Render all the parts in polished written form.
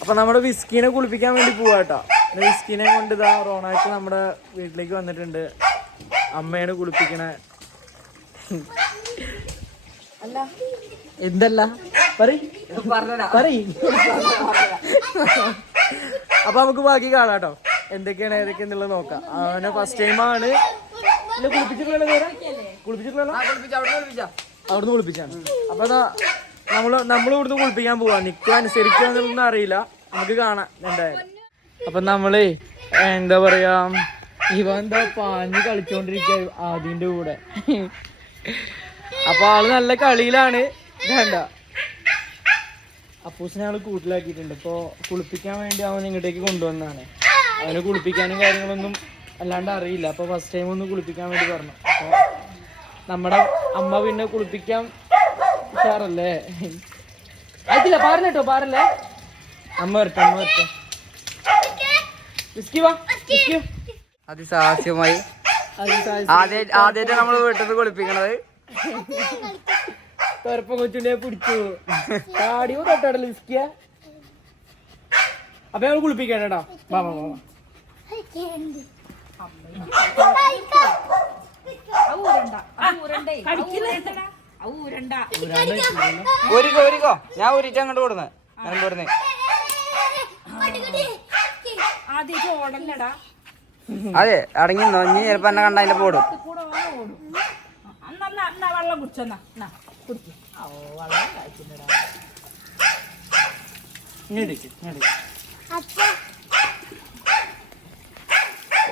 അപ്പൊ നമ്മുടെ വിസ്കീനെ കുളിപ്പിക്കാൻ വേണ്ടി പോവാട്ടോ. വിസ്കീനെ കൊണ്ട് ഇതാ റോണാക്ക് നമ്മുടെ വീട്ടിലേക്ക് വന്നിട്ടുണ്ട്. അമ്മയാണ് കുളിപ്പിക്കണേ. അല്ല എന്തല്ല അപ്പൊ നമുക്ക് ബാക്കി കാണാട്ടോ എന്തൊക്കെയാണ് ഏതൊക്കെയാന്നുള്ളത് നോക്കാം. അവനെ ഫസ്റ്റ് ടൈമാണ് അവിടുന്ന് കുളിപ്പിച്ചാണ്. അപ്പൊ നമ്മൾ ഇവിടുന്ന് കുളിപ്പിക്കാൻ പോവാ. നിക്കോ അനുസരിക്കാന്നൊന്നും അറിയില്ല, നമുക്ക് കാണാം എന്തായാലും. അപ്പൊ നമ്മള് എന്താ പറയാ, ഇവ എന്താ പാഞ്ഞ് കളിച്ചോണ്ടിരിക്ക ആദിന്റെ കൂടെ. അപ്പൊ ആള് നല്ല കളിയിലാണ്. വേണ്ട അപ്പൂസിനെ ആള് കൂട്ടിലാക്കിയിട്ടുണ്ട്. ഇപ്പൊ കുളിപ്പിക്കാൻ വേണ്ടി അവൻ ഇങ്ങോട്ടേക്ക് കൊണ്ടുവന്നാണ്. അവന് കുളിപ്പിക്കാനും കാര്യങ്ങളൊന്നും അല്ലാണ്ട് അറിയില്ല. അപ്പൊ ഫസ്റ്റ് ടൈം ഒന്ന് കുളിപ്പിക്കാൻ വേണ്ടി പറഞ്ഞു. അപ്പൊ നമ്മുടെ അമ്മ പിന്നെ കുളിപ്പിക്കാൻ ഉഷാറല്ലേ. ആയിട്ടില്ല, പാരല്ലോ പാരല്ലേ. അമ്മ വരട്ടെ അതിസാഹസ്യമായി ആദ്യമായിട്ട് നമ്മള് വീട്ടിൽ കുളിപ്പിക്കണത്. തുറപ്പം കൊച്ചുണ്ടെ പിടിച്ചു കാടിയോ തൊട്ടാടല്ലോ വിസ്കിയ. അപ്പൊ ഞങ്ങൾ കുളിപ്പിക്കാനേടാ. ഊരിക്കോ ഞാൻ ഊരിട്ട് അങ്ങോട്ട് കൊടുന്നേ. അതെ അടങ്ങിന്നോ, ഇനി ചിലപ്പോ എന്നെ കണ്ട അതിന്റെ പോടും. വെള്ളം കുടിച്ചോന്നാ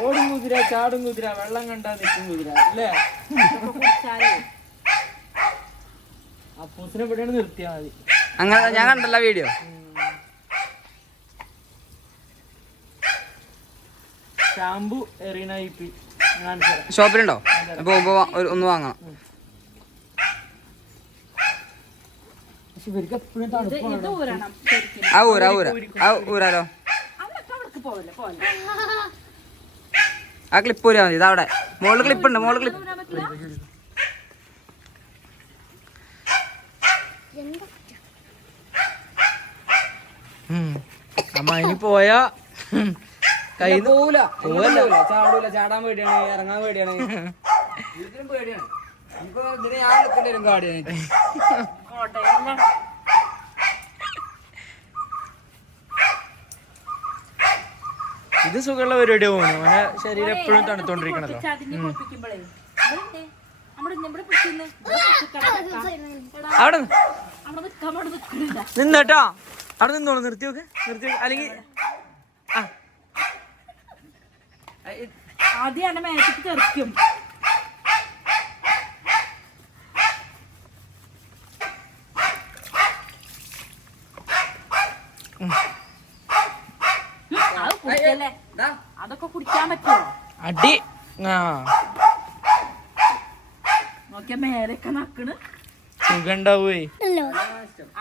ഓടും കുതിര ചാടും കുതിര വെള്ളം കണ്ടാ നിൽക്കും കുതിര അല്ലേ. അപ്പൂസിനെ എവിടെയാണ് നിർത്തിയാ മതി. അങ്ങനെ ഞാൻ കണ്ടല്ല വീഡിയോ. Shampoo Erina ഷോപ്പിലുണ്ടോ? പോകുമ്പോ ഒന്ന് വാങ്ങണം. ഊരാലോ. ആ ക്ലിപ്പ് ഊരാ മതി. ഇതവിടെ മോള് ക്ലിപ്പ് ഉണ്ട്. അമ്മ ഇനി പോയാ കയ്യിൽ പോവൂല. ചാടാൻ പേടിയാണ്, ഇറങ്ങാൻ പേടിയാണ്, ഇതിനും പേടിയാണ്. ഇപ്പൊ ഇതിന് ഞാൻ നിൽക്കേണ്ടി വരും കാടിയായിട്ട്. ഇത് സുഖമുള്ള പരിപാടിയാ പോകുന്നു. അവനെ ശരീരം എപ്പോഴും തണുത്തോണ്ടിരിക്കണല്ലോ. അവിടെ നിന്നേട്ടോ, അവിടെ നിന്നോളൂ. നിർത്തി നോക്ക് അല്ലെങ്കിൽ ആദ്യം മേശക്ക് തെറിക്കും. അതൊക്കെ കുടിക്കാൻ പറ്റുമോ? അടി നോക്കിയാ മേലൊക്കെ നക്കണ്. സുഖം ഉണ്ടാവേ.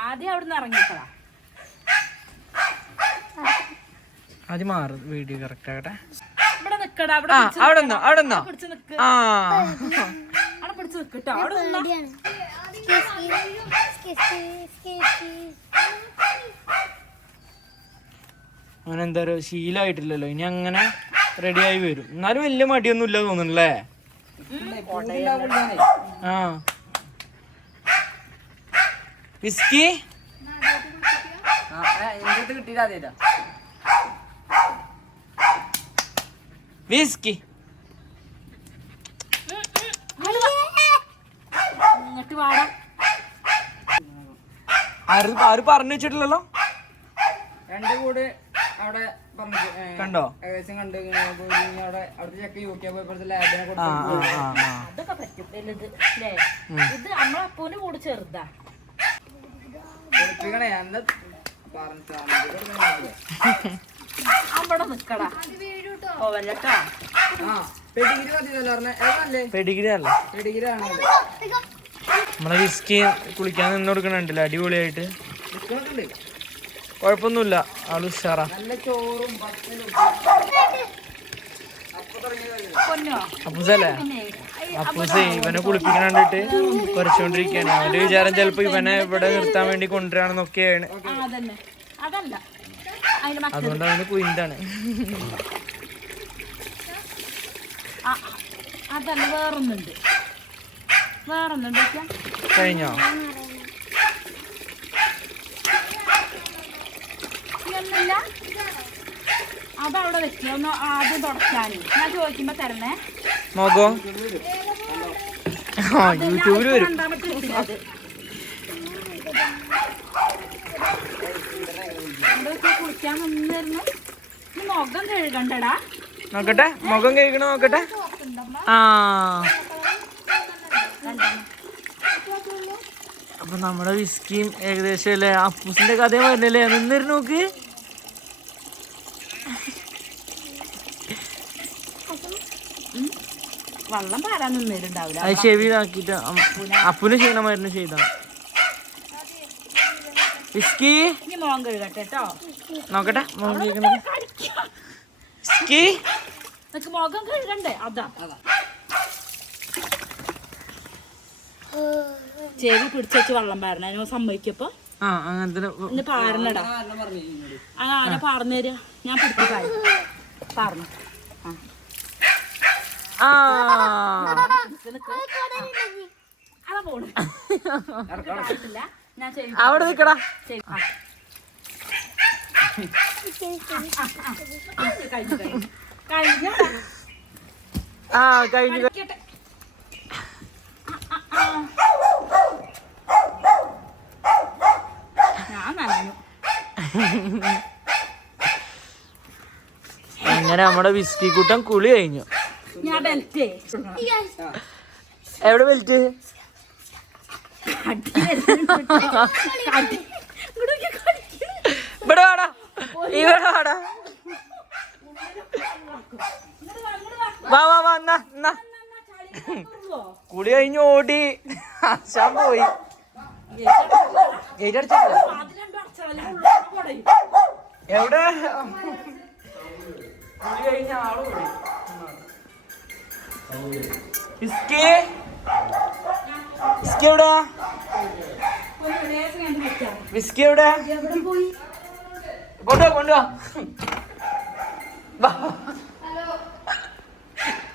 ആദ്യം അവിടുന്ന് ഇറങ്ങിക്കടാ. ആദ്യം മാറും വീഡിയോ കറക്റ്റ് ആകട്ടെ. ഇവിടെ നിക്കടാ. അവിടെ പിടിച്ച് നിക്ക്. അവിടെ പിടിച്ച് നിക്കട്ടോ. അവിടെ അങ്ങനെ എന്താ പറയുക, ശീലമായിട്ടില്ലല്ലോ. ഇനി അങ്ങനെ റെഡി ആയി വരും. എന്നാലും വലിയ മടിയൊന്നും ഇല്ല തോന്നുന്നല്ലേ. ആ വിസ്കി കിട്ടിയില്ല. വിസ്കി ഇങ്ങോട്ട് വാടാ. ആര് പറഞ്ഞു വെച്ചിട്ടില്ലല്ലോ. രണ്ട് കൂടെ അവിടെ കണ്ടോ? ഏകദേശം കണ്ട് അവിടെ അവിടുത്തെ ചെക്ക് യു കെ പോയപ്പോഴത്തെ ലാബിനെ അതൊക്കെ പറ്റും. ഇത് നമ്മളപ്പോന്റെ കൂടെ ചെറുതാ. കുളിപ്പിക്കണേ. എന്താ അവിടെ നിക്കടാ. പോവല്ലട്ടാ. പെഡിഗ്രി അല്ല, നമ്മളെ വിസ്കി കുളിക്കാൻ നിന്ന് കൊടുക്കണുണ്ടല്ലോ. അടിപൊളിയായിട്ട് കുഴപ്പമൊന്നുമില്ല. ആള് ഉഷാറാ. അപ്പൂസല്ലേ, അപ്പൂസ് ഇവനെ കുളിപ്പിക്കണ കണ്ടിട്ട് കുറച്ചുകൊണ്ടിരിക്കുകയാണ്. അവന്റെ വിചാരം ചിലപ്പോ ഇവനെ ഇവിടെ നിർത്താൻ വേണ്ടി കൊണ്ടുവരാണെന്നൊക്കെയാണ്. അതുകൊണ്ട് അവന് കുയിന്താണ്. അതല്ല വേറൊന്നുണ്ട് കഴിഞ്ഞോ? ഇല്ല അതവിടെ വെച്ചു ഒന്ന് ആദ്യം തുടച്ചാന് ഞാൻ ചോദിക്കുമ്പോ തരണേ. മുഖം യൂട്യൂബിൽ വരും. കുളിക്കാൻ വന്നിരുന്നു. മുഖം കഴുകണ്ടടാ. നോക്കട്ടെ, മുഖം കഴുകണ നോക്കട്ടെ. ആ അപ്പൊ നമ്മുടെ വിസ്കിയും ഏകദേശം അല്ലേ അപ്പൂസിന്റെ കഥയും വരുന്നല്ലേ. നിന്നിരുന്നു നോക്ക്. വെള്ളം പാരാൻ നിന്നിട്ടുണ്ടാവില്ല. അത് ചെവി ഇതാക്കിട്ട് അപ്പൂന് ക്ഷീണമായിരുന്നു ചെയ്താ. വിസ്കി മോൻ കഴുകട്ടെ കേട്ടോ. നോക്കട്ടെ മോൻ കഴുകണ. വിസ്കി മുഖം കഴുകണ്ടേ? അതാ ചെവി പിടിച്ചു വെള്ളം പാരണ സമ്മതിക്കപ്പോ അങ്ങനത്തെ പാരണടാ. അങ്ങനെ പാർന്നു തരാ. ഞാൻ പിടിച്ചു പാർന്നു. അതാ പോണു. ഞാൻ അവിടെ നിക്കടാ. കഴിഞ്ഞു. ഞാൻ നനഞ്ഞു. അങ്ങനെ നമ്മുടെ വിസ്കി കൂട്ടം കുളി കഴിഞ്ഞു. ഞാൻ ബെൽറ്റ് എവിടെ ബെൽറ്റ്? ഇവിടെ വാടാ, ഇവിടെ വാടാ. വാ വാ വാ. എന്നാ കുളി കഴിഞ്ഞു ഓടി. ആശാൻ പോയി. ഗേറ്റ് അടിച്ചിട്ടില്ല. എവിടെ? കുളി കഴിഞ്ഞ ആള് പോയി. വിസ്കി എവിടെ? വിസ്കി എവിടെ? കൊണ്ടുവാ.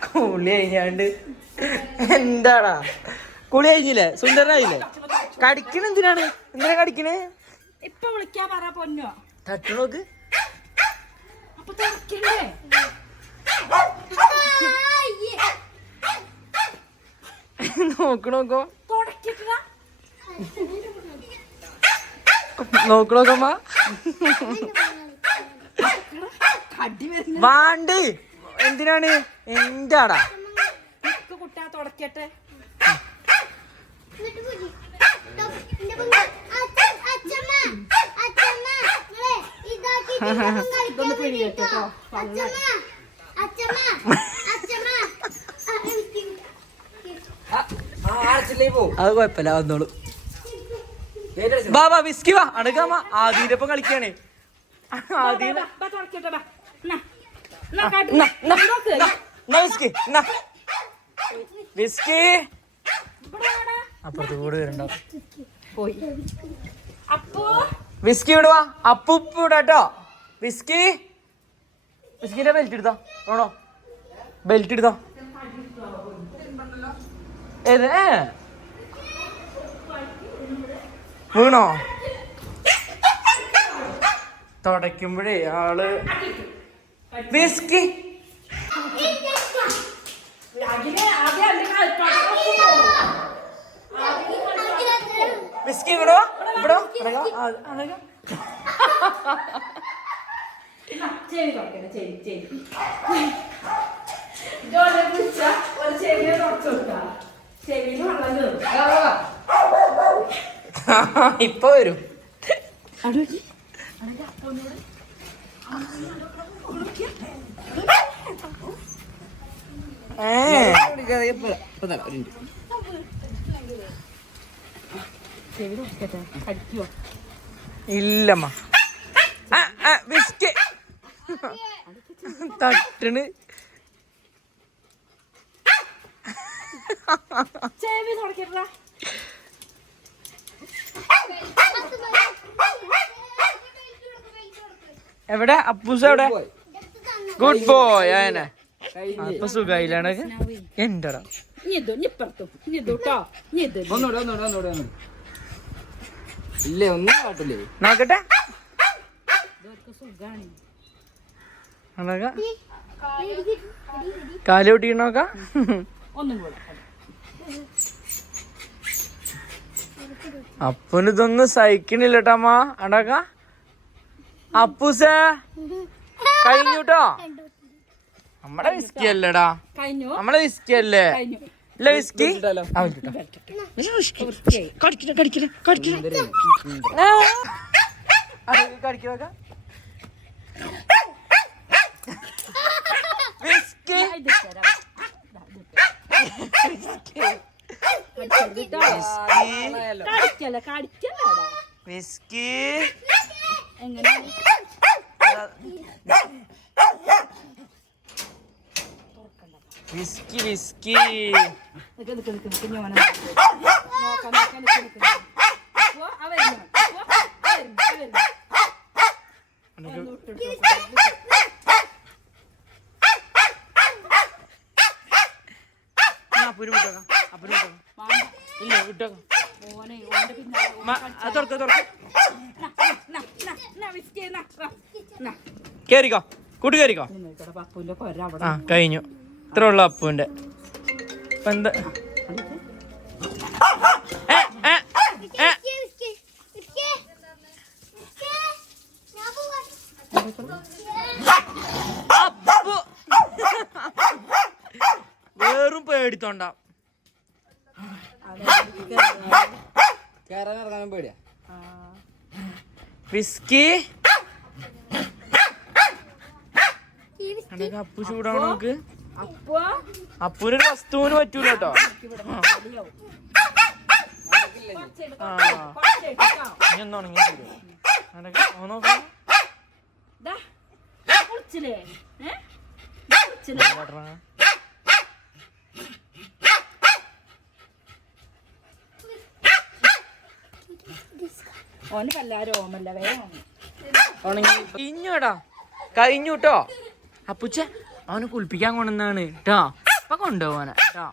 കുളി കഴിഞ്ഞാണ്ട് എന്താടാ? കുളി കഴിഞ്ഞില്ലേ? സുന്ദരനായില്ലേ? കടിക്കണ എന്തിനാണ്? എന്തിനാ കടിക്കണേ? ഇപ്പൊ വിളിക്കാ പറ പൊന്നോ. തട്ടണോക്ക്. അപ്പൊ തുറക്കണ്ടേ? നോക്കണോക്കോ. തുടക്കിട്ടാ നോക്കണോക്കമ്മ. വാണ്ട് എന്തിനാണ്? എന്താടാ കുട്ടാ തുടക്കട്ടെ. അത് കൊഴപ്പല്ല, വന്നോളൂ. ബാബാ വിസ്കി വാ. അടുക്കാമ ആദ്യന്റെ ഒപ്പം കളിക്കാണ്. വിസ്കി അപ്പുറത്ത് കൂടെ വരണ്ടോ? വിസ്കി വിടുവാ. അപ്പുപ്പ് വിടാട്ടോ. വിസ്കിന്റെ ബെൽറ്റ് എടുത്തോ. വേണോ? ബെൽറ്റ് എടുത്തോ. ഏത് വീണോ? തുടയ്ക്കുമ്പോഴേ ആള് വിസ്കി വിസ്കി വിടോ. വിടോ. ഇപ്പൊ വരും. ഇല്ലമ്മ. വിസ്കി തട്ടണ്. ചെവി തുടക്കിട്ടാ. എവിടെ അപ്പൂസ് എവിടെ? ഗുഡ് ബോയ് ആയനെ. അപ്പൊ സുഖായില്ലാണ് എന്റെടാ. ഒന്നൂടെ ഇല്ലേ ഒന്നും കാട്ടില്ലേ നോക്കട്ടെ. കാല് പൊട്ടിക്കണ നോക്കാം. അപ്പനിതൊന്നും സഹിക്കണില്ലട്ടമ്മ. അടക്ക അപ്പൂസേ കഴിഞ്ഞുട്ടോ. നമ്മടെ വിസ്കി അല്ലേടാ, നമ്മളെ വിസ്കി അല്ലേ? ഇല്ല വിസ്കി വിസ്കി വിസ്കി വിസ്കി ഇല്ല വിട്ടോക്കാം. കേറിക്കോ കൂട്ടി കേറിക്കോ. ആ കഴിഞ്ഞു. ഇത്ര ഉള്ള അപ്പുവിന്റെ. ഇപ്പൊ എന്താ അപ്പു വേറും പേടിത്തോണ്ട. കേറാൻ പേടിയാ. വിസ്കി അപ്പു ചൂടാണ് നോക്ക്. അപ്പൂനൊരു വസ്തുവിന് പറ്റൂല കേട്ടോ. ഇനി ഒന്നുണങ്ങി നോക്കാം. ഇഞ്ഞോടാ കഴിഞ്ഞു കേട്ടോ. അപ്പുച്ച അവനെ കുളിപ്പിക്കാൻ കൊണ്ടുവന്നാണ് കേട്ടോ. അപ്പൊ കൊണ്ടുപോവാനാ കേട്ടോ.